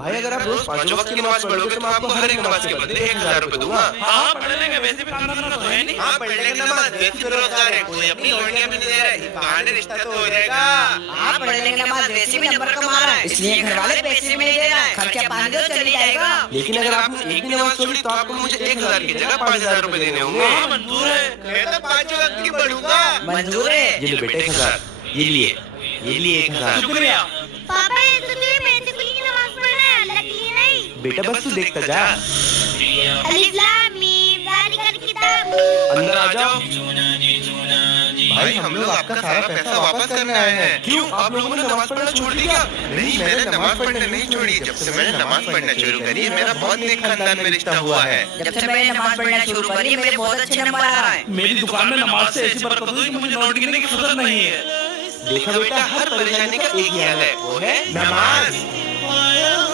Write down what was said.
भाई अगर आप रोज 5 वक्त की नमाज पढ़ोगे तो मैं आपको हर एक नमाज के बदले 1000 रुपए दूंगा। हाँ पढ़ लेंगे, वैसे भी खाना तो है नहीं। हाँ पढ़ लेंगे नमाज, वैसे भी बेरोजगार है, कोई अपनी लौंडियां भी नहीं दे रहा है, बहाने रिश्ता तो हो जाएगा। हाँ पढ़ लेंगे नमाज, वैसे भी नंबर कमा रहा है, इसलिए घर वाले पैसे भी नहीं दे रहा है, खर्चा पानी तो चली जाएगा। लेकिन अगर आपने एक भी नमाज छोड़ी तो आपको मुझे 1000 की जगह 5000 रुपए देने होंगे। हाँ मंजूर है। मैं तो 5 वक्त की पढ़ूंगा। मंजूर है। ये लो बेटे 1000, ये लिए 1000। शुक्रिया। पापा ये तो तुम्हें पैसे कुली की नमाज पढ़ना है, अल्लाह के लिए नहीं। बेटा बस तू देखता जा। अलिफ लाम मीम ज़ालिकल किताब। अंदर आ जाओ। भाई हम लोग आपका सारा पैसा वापस करने आए हैं। क्यों आप लोगों ने नमाज पढ़ना छोड़ दी क्या? नहीं मैंने नमाज पढ़ना नहीं छोड़ी, जब से मैंने नमाज पढ़ना शुरू करी है मेरा बहुत नेक खानदान में रिश्ता हुआ है। जब से मैंने नमाज पढ़ना शुरू करी मेरे बहुत अच्छे नंबर आ रहा है। मेरी दुकान में नमाज से ऐसी बरकत हुई कि मुझे नोट गिनने की फुर्सत नहीं है। देखा बेटा हर परेशानी का एक ही हल है, वो है नमाज।